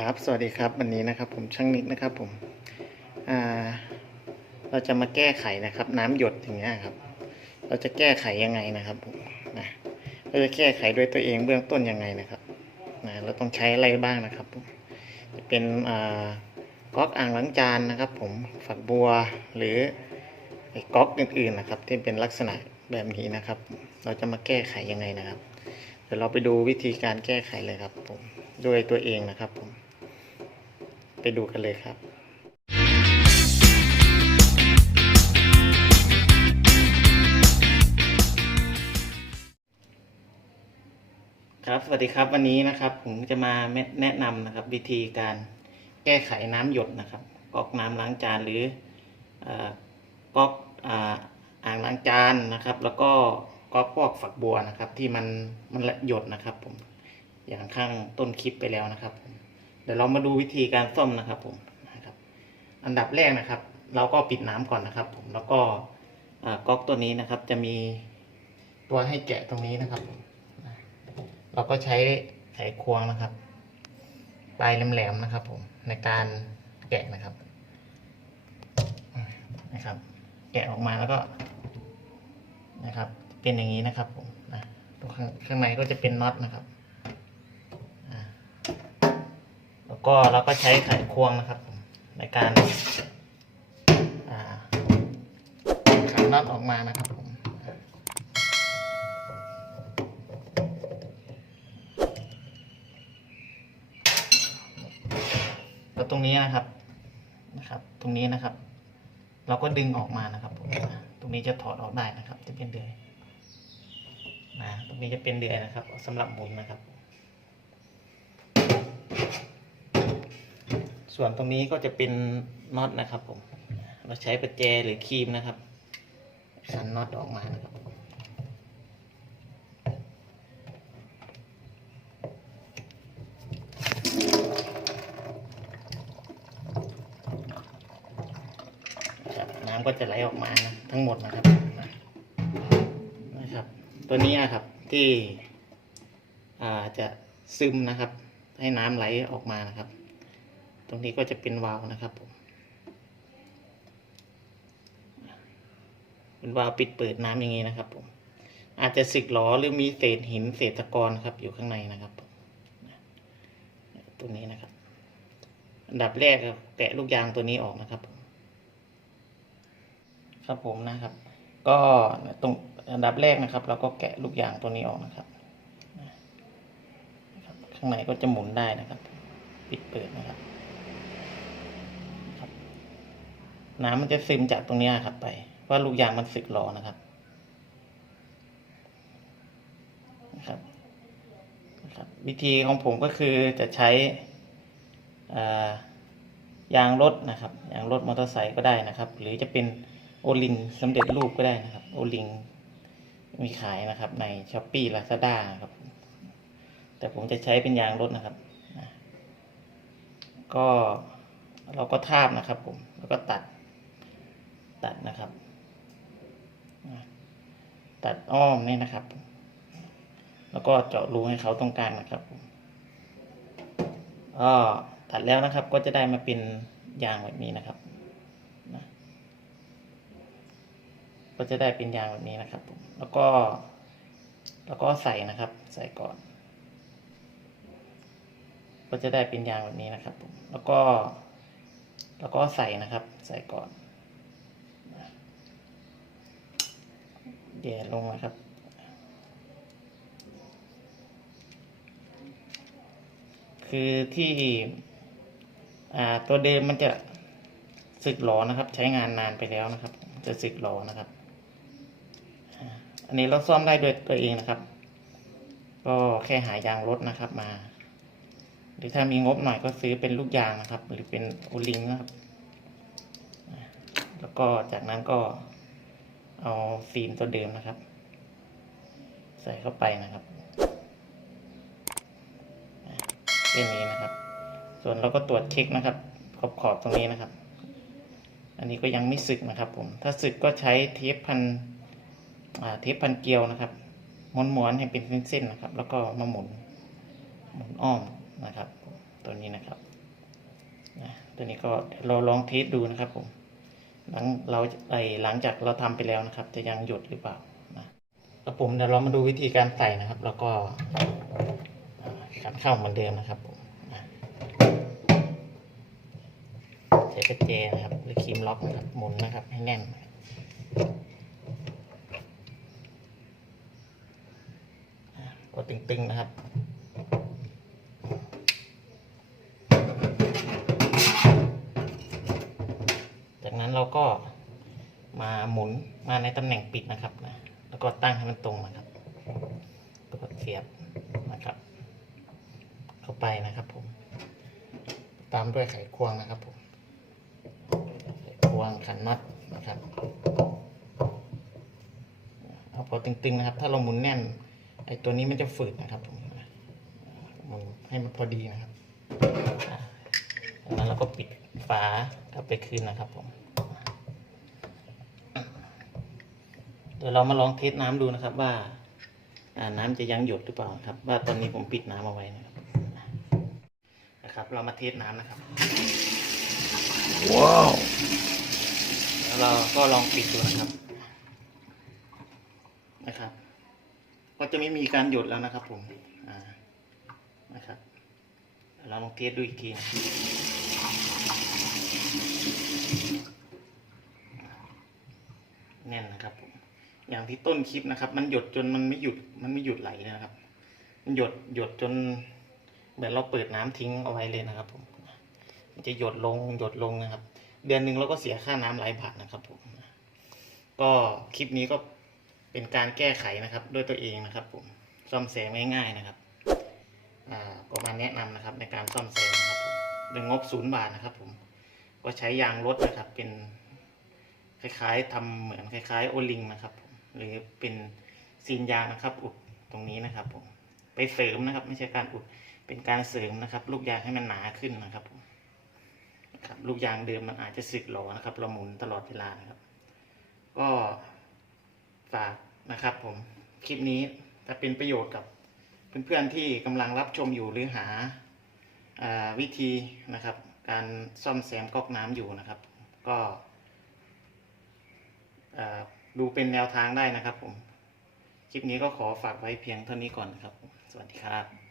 ครับ สวัสดีครับ วันนี้นะครับ ผมช่างนิดนะครับ ผมเราจะมาแก้ไขนะครับ น้ำหยดอย่างเงี้ยครับ เราจะแก้ไขยังไงนะครับผมนะเราจะแก้ไขด้วยตัวเองเบื้องต้นยังไงนะครับนะเราต้องใช้อะไรบ้างนะครับผมจะเป็นก๊อกอ่างล้างจานนะครับ ผมฝักบัวหรือก๊อกอื่นๆนะครับ ที่เป็นลักษณะแบบนี้นะครับ เราจะมาแก้ไขยังไงนะครับเดี๋ยวเราไปดูวิธีการแก้ไขเลยครับผมด้วยตัวเองนะครับผม ไปดูกันเลยครับครับ สวัสดีครับวันนี้นะครับ ผมจะมาแนะนำนะครับ วิธีการแก้ไขน้ำหยดนะครับก๊อกน้ำล้างจานหรืออ่อก๊อกอ่าอ่างล้างจานนะครับ แล้วก็ก๊อกพวกฝักบัวนะครับ ที่มันมันหยดนะครับ ผมอย่างข้างต้นคลิปไปแล้วนะครับผม เดี๋ยวเรามาดูวิธีการซ่อมนะครับผมนะครับ อันดับแรกนะครับ เราก็ปิดน้ำก่อนนะครับ ผมแล้วก็ก๊อกตัวนี้นะครับ จะมีตัวให้แกะตรงนี้นะครับ เราก็ใช้ไขควงนะครับ ปลายแหลมๆนะครับ ผมในการแกะนะครับนะครับ แกะออกมาแล้วก็นะครับ เป็นอย่างนี้นะครับ ผมนะตรงข้างข้างในก็จะเป็นน็อตนะครับอ่าแล้ว ก็เราก็ใช้ไขควงนะครับผมในการขันน็อตออกมานะครับผมแล้วตรงนี้นะครับนะครับ ตรงนี้นะครับ เราก็ดึงออกมานะครับผมตรงนี้จะถอดออกได้นะครับ จะเป็นเดือยนะตรงนี้จะเป็นเดือยนะครับสำหรับหมุนนะครับ ส่วนตรงนี้ก็จะเป็นน็อตนะครับผม เราใช้ประแจหรือครีมนะครับขันน็อตออกมานะครับน้ำก็จะไหลออกมานะทั้งหมดนะครับนะครับ ตัวนี้นะครับที่จะซึมนะครับ ให้น้ำไหลออกมานะครับ ตรงนี้ก็จะเป็นวาล์วนะครับผมเป็นวาล์วปิดเปิดน้ำอย่างนี้นะครับผม อาจจะสึกหรอหรือมีเศษหินเศษตะกอนครับอยู่ข้างในนะครับตัวนี้นะครับ อันดับแรกแกะลูกยางตัวนี้ออกนะครับผมครับผมนะครับ ก็ตรงอันดับแรกนะครับ เราก็แกะลูกยางตัวนี้ออกนะครับ ข้างในก็จะหมุนได้นะครับ ปิดเปิดนะครับ น้ำมันจะซึมจากตรงนี้ครับไป ว่าลูกยางมันสึกหรอนะครับนะครับนะครับ วิธีของผมก็คือจะใช้อ่ายางรถนะครับยางรถมอเตอร์ไซค์ก็ได้นะครับ หรือจะเป็นโอลิงสำเร็จรูปก็ได้นะครับ โอลิงมีขายนะครับ ในช้อปปี้ลาซาด้าครับ แต่ผมจะใช้เป็นยางรถนะครับนะก็เราก็ทาบนะครับผม แล้วก็ตัด ตัดนะครับ ตัดอ้อมนี่นะครับ แล้วก็เจาะรูให้เขาตรงกลางนะครับผมก็ตัดแล้วนะครับก็จะได้มาเป็นยางแบบนี้นะครับนะก็จะได้เป็นยางแบบนี้นะครับผมแล้วก็ แล้วก็ใส่นะครับ ใส่ก่อน ก็จะได้เป็นยางแบบนี้นะครับผมแล้วก็ แล้วก็ใส่นะครับ ใส่ก่อน เดี๋ยวลงนะครับ คือที่ตัวเดิมมันจะสึกหลอนะครับ ใช้งานนานไปแล้วนะครับ จะสึกหลอนะครับ อันนี้เราซ่อมได้ด้วยตัวเองนะครับ ก็แค่หายางรถนะครับมา หรือถ้ามีงบหน่อยก็ซื้อเป็นลูกยางนะครับ หรือเป็นโอลิงนะครับ แล้วก็จากนั้นก็ เอาฟิล์มตัวเดิมนะครับ ใส่เข้าไปนะครับเส้นนี้นะครับ ส่วนเราก็ตรวจเช็คนะครับ ขอบขอบตรงนี้นะครับ อันนี้ก็ยังไม่สึกนะครับ ผม ถ้าสึกก็ใช้เทปพันเทปพันเกลียวนะครับม้วนๆให้เป็นเส้นๆนะครับ แล้วก็มาหมุนหมุนอ้อมนะครับ ตัวตัวนี้นะครับนะตัวนี้ก็เราลองเทสดูนะครับผม หลังเราไอหลังจากเราทำไปแล้วนะครับ จะยังหยุดหรือเปล่านะแล้วผมเดี๋ยวเรามาดูวิธีการใส่นะครับ แล้วก็การเข้าเหมือนเดิมนะครับผมใช้กระเจนะครับหรือครีมล็อกนะครับหมุนนะครับให้แน่นกดตึงๆนะครับ เราก็มาหมุนมาในตำแหน่งปิดนะครับนะแล้วก็ตั้งให้มันตรงนะครับแล้วก็เสียบนะครับ เข้าไปนะครับผม ตามด้วยไขควงนะครับผมไขควงขันน็อตนะครับเอาพอตึงๆนะครับ ถ้าเราหมุนแน่นไอ้ตัวนี้มันจะฝืดนะครับผมหมุนให้มันพอดีนะครับอะจากนั้นเราก็ปิดฝากลับไปคืนนะครับผม ดี๋ยวเรามาลองเทสน้ำดูนะครับว่าอ่าน้ำจะยังหยดหรือเปล่าครับ ว่าตอนนี้ผมปิดน้ำเอาไว้นะครับนะครับ เรามาเทสน้ำนะครับว้าวแล้วเราก็ลองปิดดูนะครับนะครับ ก็จะไม่มีการหยดแล้วนะครับ ผมอ่านะครับเดี๋ยวเราลองเทสดูอีกทีนะแน่นนะครับผม อย่างที่ต้นคลิปนะครับ มันหยดจนมันไม่หยุดมันไม่หยุดไหลนะครับ มันหยดหยดจนเหมือนเราเปิดน้ำทิ้งเอาไว้เลยนะครับผมมันจะหยดลงหยดลงนะครับ เดือนหนึ่งเราก็เสียค่าน้ำหลายบาทนะครับผมก็คลิปนี้ก็เป็นการแก้ไขนะครับ ด้วยตัวเองนะครับ ผมซ่อมแซมง่ายๆนะครับอ่าก็มาแนะนำนะครับ ในการซ่อมแซมนะครับผมโดยงบศูนย์บาทนะครับ ผมก็ใช้ยางรถนะครับ เป็นคล้ายๆทำเหมือนคล้ายๆ โอลิงนะครับผม หรือเป็นซีนยางนะครับ อุดตรงนี้นะครับผมไปเสริมนะครับ ไม่ใช่การอุดเป็นการเสริมนะครับ ลูกยางให้มันหนาขึ้นนะครับผมครับลูกยางเดิมมันอาจจะสึกหรอนะครับเราหมุนตลอดเวลานะครับ ก็ฝากนะครับผมคลิปนี้จะเป็นประโยชน์กับเพื่อนๆที่กำลังรับชมอยู่หรือหาวิธีนะครับ การซ่อมแซมก๊อกน้ำอยู่นะครับ ก็ ดูเป็นแนวทางได้นะครับผม คลิปนี้ก็ขอฝากไว้เพียงเท่านี้ก่อนครับ สวัสดีครับ